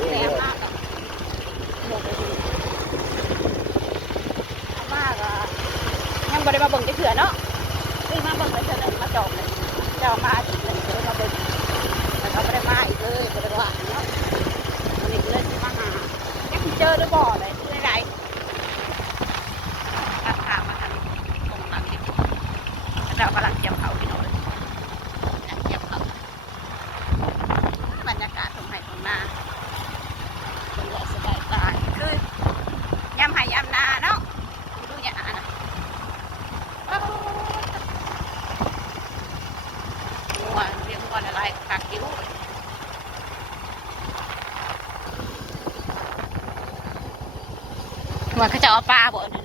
เพรงแต่มากอะหมดเลยเอามากอะยังบ่ได้มาเบิ่งจะเถื่อเนาะนี่มาเบิ่งไปเถื่อเลยมาจองเลยเจ้ามาอีกเลยเดี๋ยวมาเบิ่งแต่เขาไม่ได้มาอีกเลยบ่ได้ว่าเนาะวันนี้ก็เลยมาหายังสิเจอหรือบ่เลยที่ไหนๆตัดขามาทางตรงหลังนี่เจ้ากำลังเกี่ยวเขาพี่น้องเลยกำลังเกี่ยวเขาบรรยากาศตรงไหนตรงหน้าเป็นแหละสบายตาคือยำไห่ยำนาเนาะดูอย่างนั้นนะงัวเรียกงัวอะไรกักกิ้ว ว่าเขาจะเอาปลาบ่เนี่ย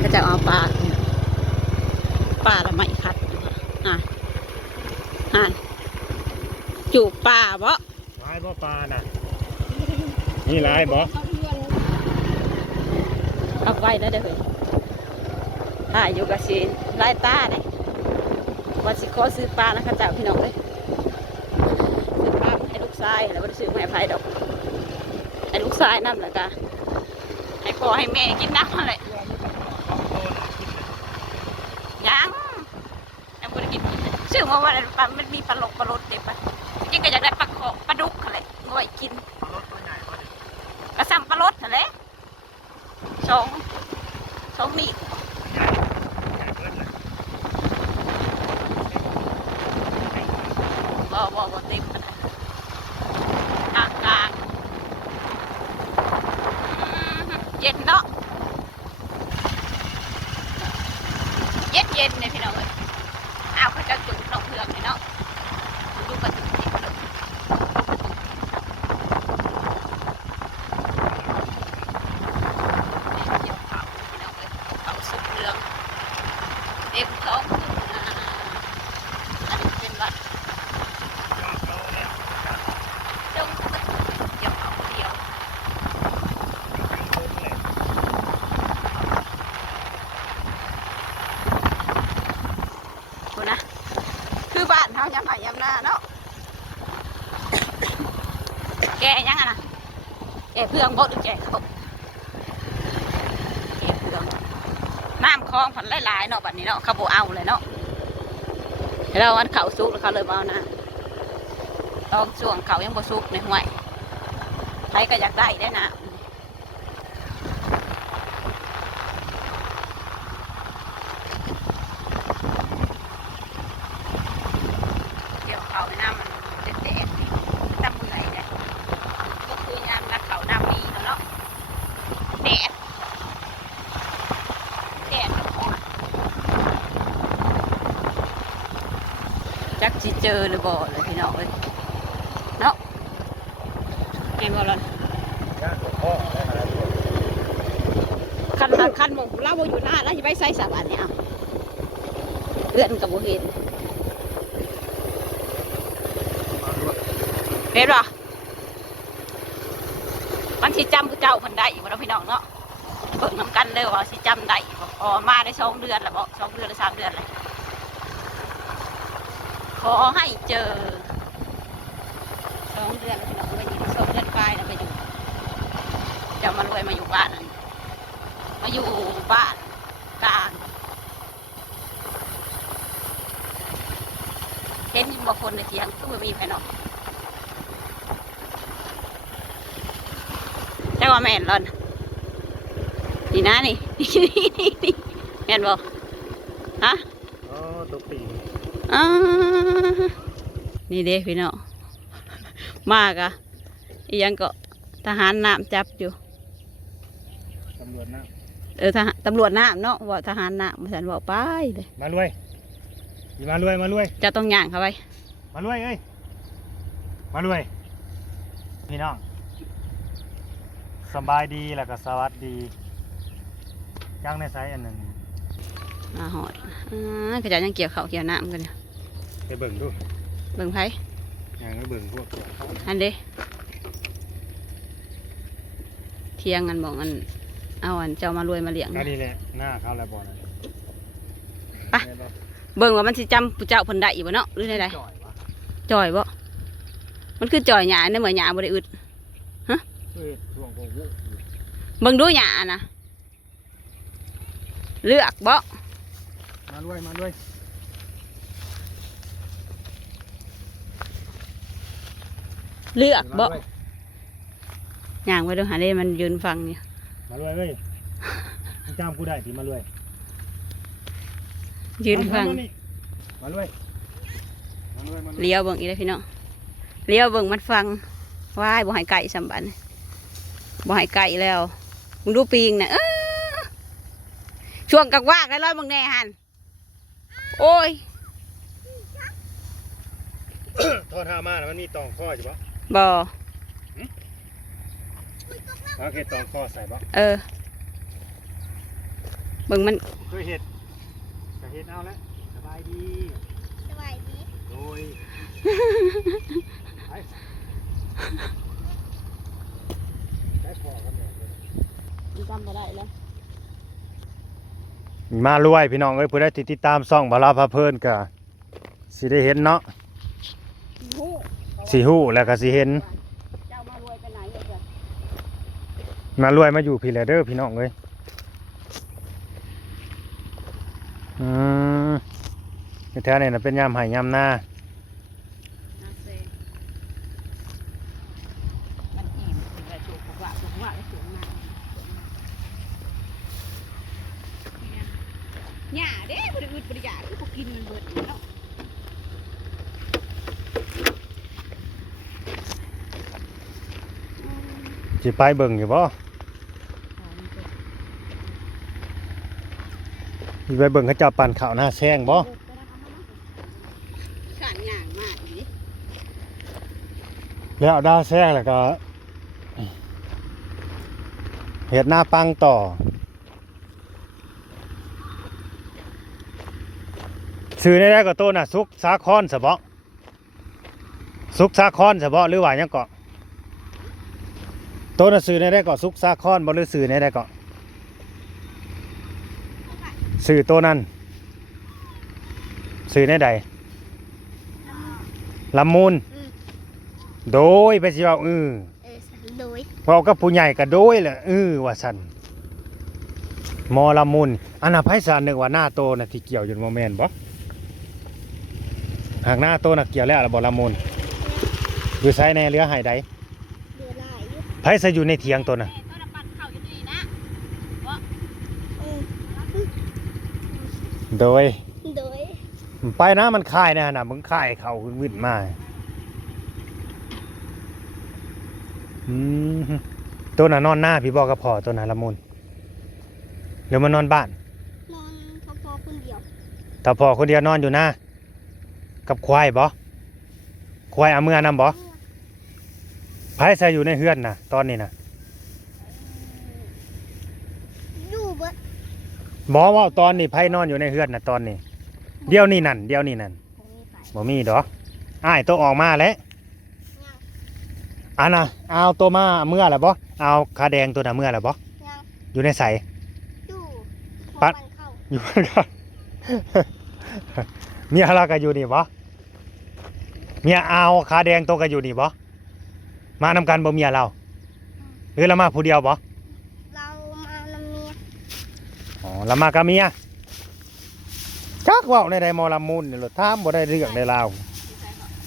เขาจะเอาปลาเนี่ยปลาละไม่คัดอยู่ค่ะอะอะจูบปลาบ่ลายบ่ปลาน่ะ นี่ลายบ่เอาไว้แล้วเด้อเฮ้ยถ่ายอยู่กับสิลายตาเด้ว่าสิขอซื้อปลานะคะเจ้าพี่น้องเลยซื้อปลาให้ลูกชายแล้วบ่ได้ซื้อมาให้ไผดอกให้ลูกชายนั่นแหละกะ ให้พ่อให้แม่กินน้ำอะไรยังยังบ่ได้กินซื้อมาว่าปลามันมีปลาหลกปลาลดเด็ดปะจริงก็อยากได้ปลาขอปลาดุกอะไรง่อยกินรถตัวใหญ่บ่ดิกระซำปลาลดนั่นแหละสองสองนี่บิดเลยบ่บ่บ่เต็มขนาดกลางกลางอืมเย็นเนาะเย็นเย็นเนี่ยพี่น้องเอ้ยอ้าวเขาจะจุดดอกเพือกเนี่ยเนาะดูกระจุกจิกเลยเกี่ยวเขาพี่น้องเอ้ยเขาสุกเรืองเต็มท้องอันนี้เป็นวัดจงตึกเดี๋ยวเอาเดียวคุณนะ คือบ้านเขายำไหยำหน้าเนาะ แกยังอะนะแกเพื่องบดหรือแกเขาแกเพื่อง น้ำคลองผันหลายๆเนาะบัดนี้เนาะเขาโบเอาเลยเนาะเราอันเขาซุกเขาเลยเอานะตอนช่วงเขายังบ่สุกในห้วยใครก็อยากได้ได้นะเกี่ยวเขาในน้ำมันเด็ดๆนี่ตำเมื่อยเนี่ยก็คือยามนักเขาน้ำมีเนาะแดดแดด จิเจอหรือบ่เลยพี่น้องเอ้ยไงบ่ล่ะย่างตัวพ่อลายตัวคันคันหมงเราบ่อยู่หน้าแล้วสิไปใส่สับอันเนี้ยเอาเพื่อนกับบ่เห็นเห็นบ่มันสิจำผู้เจ้าเพิ่นได้อยู่บ่เนาพี่น้องเนาะเบิ่งนำกันเด้อว่าสิจำได้อ๋อมาได้สองเดือนแล้วบ่สองเดือนหรือสามเดือนแล้ว ขอให้เจอสองเดือนแล้วพี่น้องไปอยู่สองเดือนปลายแล้วไปอยู่จะมารวยมาอยู่บ้านนั่นมาอยู่บ้านกลางเห็นบางคนในเถียงก็ไม่มีใครเนาะแต่ว่าแม่นรอนนี่นะนี่แม่นบอกฮะอ๋อตัวปีกอ่า นี่เด้พี่น้องมากอะอีหยังก็ทหารน้ำจับอยู่ตำรวจนะเออทหารตำรวจน้ำเนาะว่าทหารน้ำมาสันบอกไปเลยมารวยอีมารวยมารวยจะต้องย่างเข้าไปมารวยเอ้ยมารวยพี่น้องสบายดีแล้วก็สวัสดีย่างในไซส์อันนั้นมาหอดอ่ากระจายยังเกี่ยวเขาวเกี่ยวน้ำกันอยู่ ไปเบิ่งดูเบิ่งไผย่างไปเบิ่งพวกตัวเขาอันเด้เที่ยงกันบอกอัน เอาอันเจ้ามารวยมาเลี้ยง ก็นี่แหละหน้าเขาแล้วบ่นะไป เบิ่งว่ามันสิจำผู้เจ้าเพิ่นได้อยู่บ่เนาะหรือไดจ่อยวะๆจ่อยบ่ มันคือจ่อยหยาในเหมือนหยาบ่ได้อึดเออช่วงของวุเบิ่งดูหยานะเลือกบ่มาด้วยมาด้วย เลือกบ่มาด้วยย่างไว้ดูหาได้มันยืนฟังเนี่ยมาด้วยเว้ยมึงจำกูได้ที่มาด้วยยืนฟังมาด้วยมาด้วยมาด้วยเลี้ยวเบิ่งอีกแล้วพี่น้องเลี้ยวเบิ่งมันฟังว้ายบ่ให้ไก่สำบันบ่ให้ไก่แล้วมึงดูปีงน่ะเอ้อช่วงกักวากแล้วร้อยมึงแน่หันโอ้ยทอดห้ามาแล้วมันมีตองข้อใช่ปะ บ่โอเคตองข้อใส่ปะเออเบิ่งมันเคยเห็ดก็เห็ดเอาแล้วสบายดีสวัสดีโดยไปได้พอกันเนี่ยจำบ่ได้แล้วมารวยพี่น้องเอ้ยผู้ใดที่ติดตามซ่องบาราพาเพลินก็สิได้เห็นเนาะ สีหูแล้วก็สีเห็น เจ้ามารวยไปไหนเนี่ยมารวยมาอยู่พี่แลเด้อพี่น้องเลยอืมแถวนี้นะเป็นยามไห้ยามหน้าเซมันอิ่มถึงแต่ถูกกักวากกักวากแล้วเสียงมาหญ้าเด้บ่ได้อึดบ่ได้อยากพวกกินมันเบิดแล้ว สิไปเบิ่งอยู่บ่สิไปเบิ่งเขาเจ้าปั่นข้าวหน้าแซงบ่ขานย่างมากอีกแล้วเอาดาวแซงแล้วก็เฮ็ดหน้าปังต่อซื้อได้ได้ก็โตน่ะซุกสาคอนซะบ่ซุกสาคอนซะบ่หรือว่าหยังเกาะ โตน่ะซื้อได้ได้ก็ซุกสาคอนบ่หรือซื้อได้ได้ก็ซื้อโตนั้นซื้อได้ใดลำมูลอืมโดยไปสิเว้าอือเออโดยเว้ากับผู้ใหญ่ก็โดยแหละอือว่าซั่นหมอลำมูลอันน่ะไผสารนึกว่าหน้าโตน่ะที่เกี่ยวอยู่บ่แม่นบ่หากหน้าโตน่ะเกี่ยวแล้วล่ะบ่ลำมูลอยู่ไสในเรือหายใดเดือดลายอยู่ไผสิอยู่ในเถียงตัวน่ะต้นปั่นข้าวอยู่นี่นะอืมโดย โดย ไปนะมันคายนะน่ะมึงคายเขาวึ่นมาอืมตัวน่ะนอนหน้าพี่บอกกับพ่อตัวน่ะละมุนหรือมันนอนบ้าน นอนพอพอคนเดียวถ้าพ่อคนเดียวนอนอยู่หน้ากับควายบ่ควายเอามือนำบ่ ไผใส่อยู่ในเฮือนน่ะตอนนี้น่ะอยู่เบิดบ่ว่าตอนนี้ไผนอนอยู่ในเฮือนน่ะตอนนี้ เดี๋ยวนี้นั่น เดี๋ยวนี้นั่นผมมีไปบ่มีดอกอ้ายตัวออกมาแล้วยังอันน่ะเอาตัวมาเมื่อแล้วบ่เอาขาแดงตัวน่ะเมื่อแล้วบ่ยังอยู่ในใส อยู่พอปัดปันเข้าอยู่กันเมียเราก็อยู่นี่บ่เมียเอาขาแดงตัวก็อยู่นี่บ่ มานำกันบ่เมียเรา หรือเรามาผู้เดียวบ่เรามานำเมียอ๋อเรามากับเมียจักเว้าในใดหมอลำมูลนี่รถถามบ่ได้เรื่องได้ราว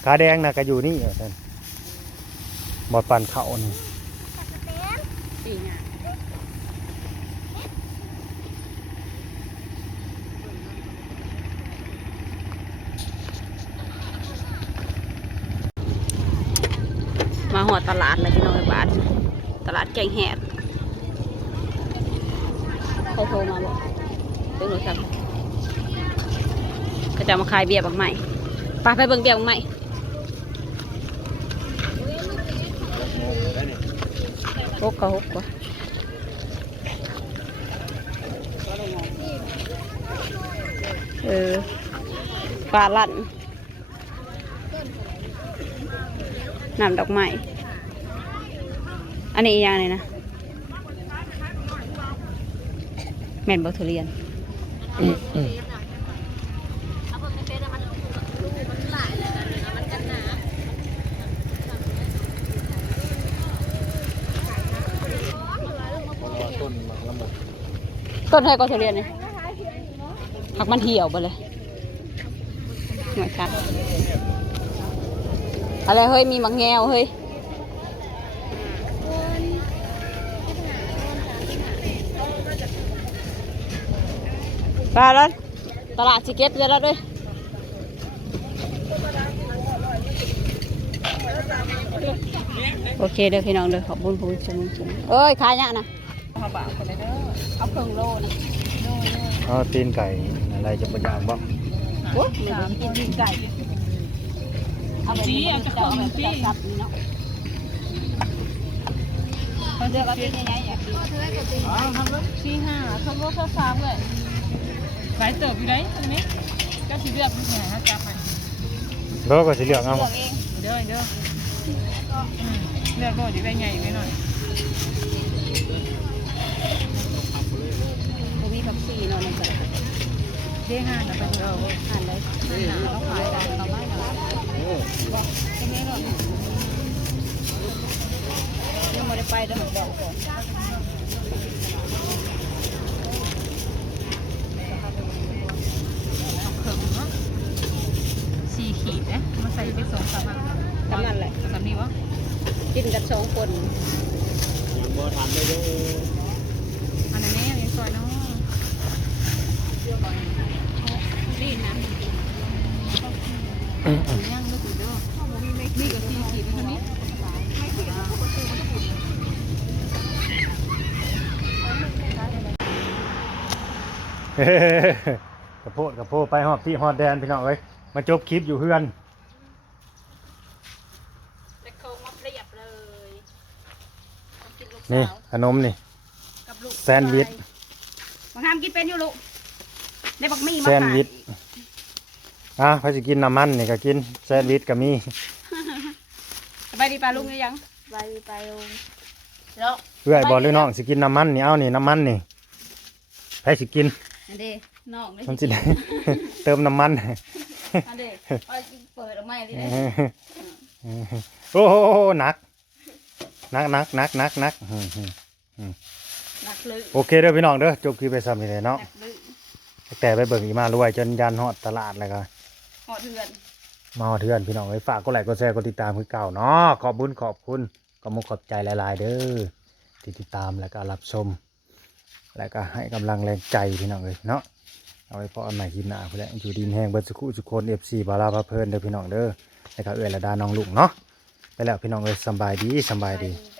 ขาแดงน่ะก็อยู่นี่ว่าซั่นบ่ปั่นเขานี่ ตักกะเตนสี่หญ้ามาหอด ตลาดเลยพี่น้องไอ้บาทตลาดแกงแหดใครโทรมาบอกเป็นหนูสั่งก็จะมาขายเบียร์บักใหม่ไปไปเบิ่งเบียร์บักใหม่หกก็หกกว่าเออปลาลั่นน้ำดอกไม้ อันนี้อีกอย่างเลยนะแม่นบ่ทุเรียน ต้นมะละมุดต้นไทยก็ทุเรียนนี่ผักมันเหี่ยวไปเลยเหมือนกันอะไรเฮ้ยมีมังแงวเฮ้ย ไปแล้วตลาดสิเก็บจะแล้วด้วยโอเคเด้อพี่น้องเด้อขอบคุณผู้ชมทุกท่านเอ้ยขายยังนะเอาบ่าวคนเลยเด้อเอาเครื่องโลนะเอาตีนไก่อะไรจะประหยัดบ่โอ้ยสามกินดีไก่เอาไปเอาจะเอาไปจับซับนี่เนาะเขาเจอกันที่ไหนอยากกินชี้ห้าทำรถเข้าสามเลย หลายเติบอยู่ไหนตรงนี้ก็สิเลือกที่ไหนฮะจับมันแล้วก็สิเลือกเอาเลือกเองเด้อเด้ออืมเลือกก็จะได้ใหญ่ไว้หน่อยบ่มีผักชีเนาะนั่นก็เด้ห้าจะไปเด้ออ่านเลยหนาเราขายได้เราไม่หนาเป็นไงเนาะยังไม่ได้ไปเด้อบอกก่อน เขิมเนาะสี่ขีดนะมาใส่ไปสองสามอัน กำนันแหละ สามนี้วะ กินกันสองคนอันนั้นเนี่ยมีซอยเนาะรีดนะย่างก็คือเด้อนี่กับสี่ขีดเท่านี้เฮ้กระโพดกระโพดไปฮอดที่ฮอดแดนพี่น้องเอ้ยมาจบคลิปอยู่เพื่อน แต่เขามาเปรียบเลยกิ นลูกนี่สาวขนมนี่ กับลูกแซนด์วิช บางทามกินเป็นอยู่ลูกได้บักมี่มาแซนด์วิชอะพอสิกินน้ำมันนี่ก็กินแซนด์วิชก็มีสบายดีปลาลุงหรือยังไปไปลงแล้วเอื้อยบอกเลยน้องสิกินน้ำมันนี่เอานี่น้ำมันนี่ใครสิกินอันเด้น้องเลยมันสิได้ เติมน้ำมัน อันเด้เอาเปิดออกมาเลยเอเด้อโอ้โหหนักห นักหนักหนักหนักหนักอืมอืมหนักลึกโอเคเด้อพี่น้องเด้อจบคลิปไปซ้ำนี่เลยเนาะหนักลึกแต่ไปเบิ่งอีมารวยจนยันฮอดตลาดแล้วก็หอดเถื่อนมาฮอดเทือนพี่น้องไว้ฝากกดไลค์กดแชร์กดติดตามคือเก่าเนาะขอบคุญขอบคุณขอบมุณขอบใจหลายๆ เด้อที่ติดตามแล้วก็รับชม แล้วก็ให้กำลังแรงใจพี่น้องเลยเนาะเอาไว้พออันใหม่คลิปหน้าเพื่อนอยู่ดินแห้งเบิร์สุขุสุขคนเอฟซีบาราพาเพลินเด้อพี่น้องเด้อแล้วก็เอื้อและดาน้องลุงเนาะไป แล้วพี่น้องเลยสำบายดีสำบายดี